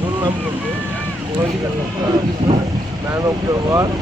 দুর্নাম করবে man of the world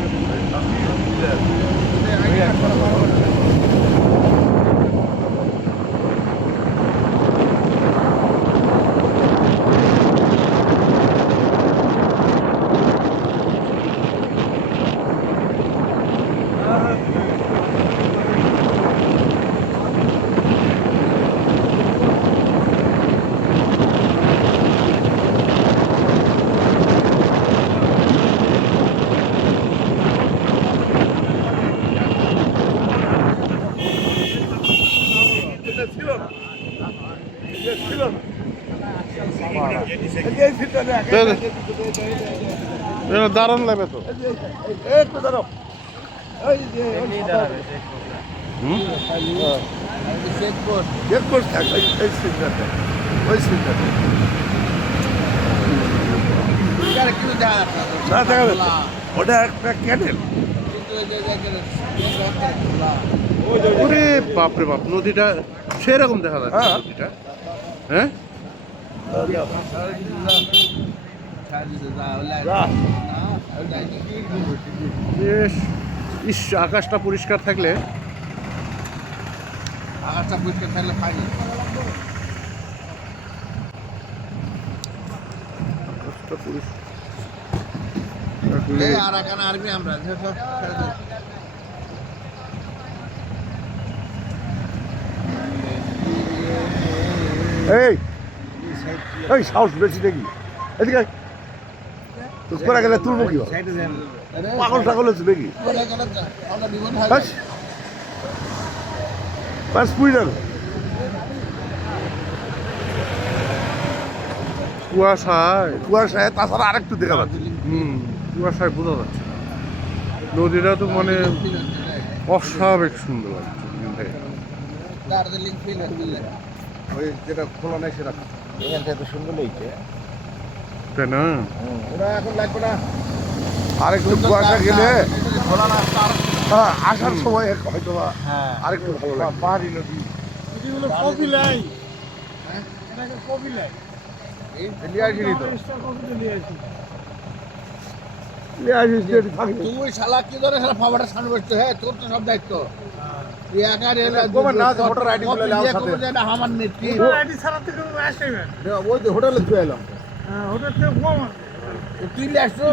দারুণ লাগবে তো। ওটা একটা ক্যানেল। ওরে বাপরে বাপ, নদীটা সেরকম দেখা যাচ্ছে নদীটা। হ্যাঁ, বেশ। ইস, আকাশটা পরিষ্কার থাকলে ফাইন। আকাশটা পরিষ্কার আর এখানে আর্মি আমরা এই এই সাহস বেশি দেখি এদিকে তুই করে গেলে তুলবো কি পাগল টাগল হচ্ছে দেখি বাস পুই যাবে কুয়াশায় তাছাড়া আরেকটু দেখা যাচ্ছে। কুয়াশায় বোঝা যাচ্ছে। নদীটা তো মানে অস্বাভাবিক সুন্দর লাগছে। দার্জিলিং ফিল ওই যেটা খোলা নাই সেটা এখান থেকে তো সুন্দর লেগেছে, তাই না? ওরা এখন লাগবে না। আরেকটু কুয়াশা গেলে আসার সময় হয়তো আরেকটু ভালো লাগবে। পাহাড়ি নদী কপিলাই তুই শালা কি ধরে শালা ফাবাটা সামনে বসতে, হ্যাঁ তোর তো সব দায়িত্ব। হোটেলে ছুঁয়ে এলাম তুই আসছো